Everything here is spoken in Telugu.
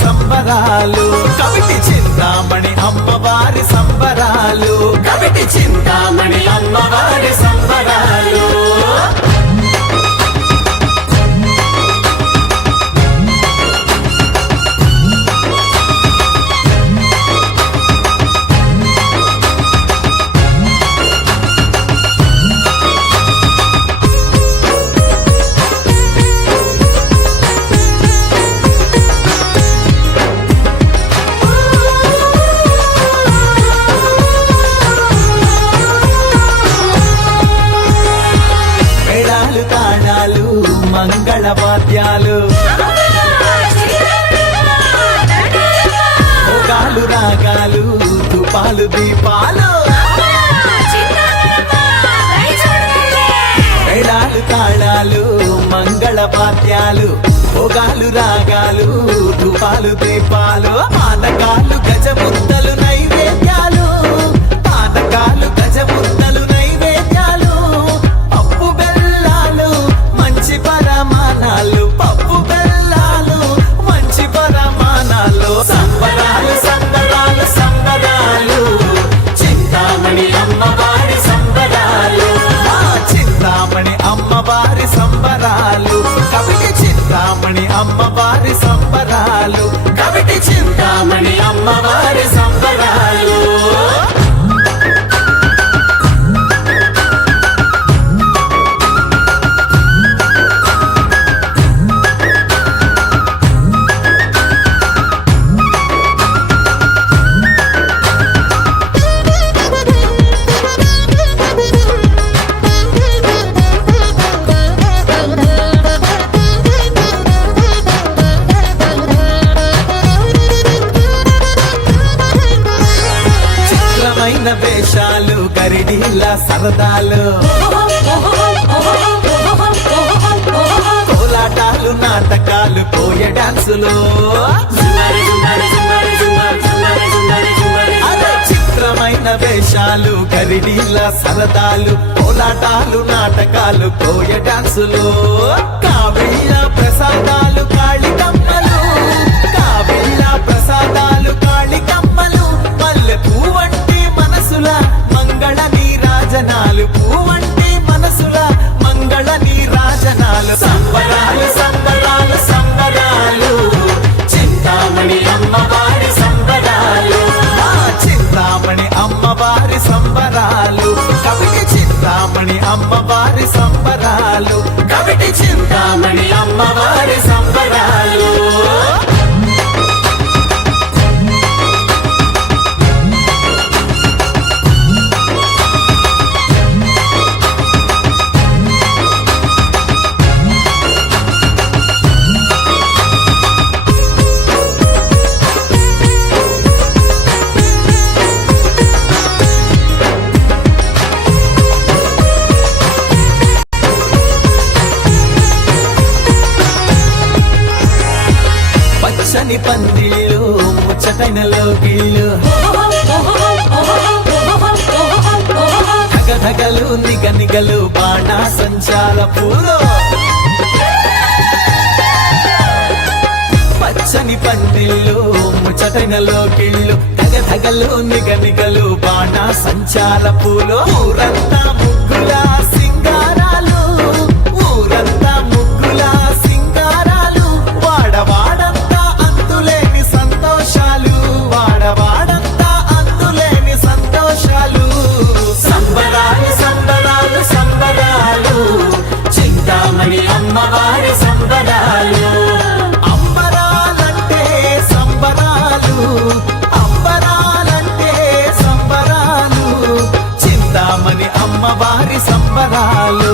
సంబరాలు కవిటి చింతామణి అమ్మవారి సంబరాలు కవిటి చింతామణి అమ్మవారి సంబరాలు మంగళ వాద్యాలు భోగాలు రాగాలు ధూపాలు దీపాలు మేళాలు తాళాలు మంగళ వాద్యాలు భోగాలు రాగాలు ధూపాలు దీపాలు పానకాలు గజముద్దలు నైవేద్యాలు పానకాలు గజముద్దలు నైవేద్యాలు పప్పు బెల్లాలు మంచి పరమాణాలు పప్పు బెల్లాలు మంచి పరమాణాలు సంబరాలు సంబరాలు సంబరాలు చింతామణి అమ్మవారి సంబరాలు చింతామణి అమ్మవారి సంబరాలు కవిటి చింతామణి అమ్మవారి సంబరాలు కవిటి చింతామణి అమ్మవారి సంబరాలు వేషాలు గరిడీల సరదాలు కోలాటాలు నాటకాలు పోయ డాన్సులు చిత్రమైన వేషాలు గరిడీల సరదాలు కోలాటాలు నాటకాలు పోయ డాన్సులు కావిళ్ళ ప్రసాదాలు కాళికమ్మలు కావిళ్ళ ప్రసాదాలు కాళికమ్మలు మల్లె పువ్వంటి మనసుల మంగళ నీరాజనాలు పువ్వంటి మనసుల మంగళ నీరాజనాలు సంబరాలు సంబరాలు సంబరాలు చింతామణి అమ్మవారి సంబరాలు చింతామణి అమ్మవారి సంబరాలు కవిటి చింతామణి అమ్మవారి సంబరాలు కవిటి చింతామణి అమ్మవారి సంబరాలు పచ్చని పందిళ్ళు ముచ్చటైన లోగిళ్ళు ధగధగలు నిగనిగలు బాణా సంచాల పూలు పచ్చని పందిళ్ళు ముచ్చటైన లోగిళ్ళు ధగధగలు నిగనిగలు బాణా సంచాల పూలు ఊరంతా ముగ్గుల సింగారాలు ఊరంతా ముగ్గుల సింగారాలు వాడవాడంతా అంతులేని సంతోషాలు వాడవాడంతా అంతులేని సంతోషాలు సంబరాలు సంబరాలు సంబరాలు చింతామణి అమ్మవారి సంబరాలు అంబరాలంటే సంబరాలు అంబరాలంటే సంబరాలు చింతామణి అమ్మవారి సంబరాలు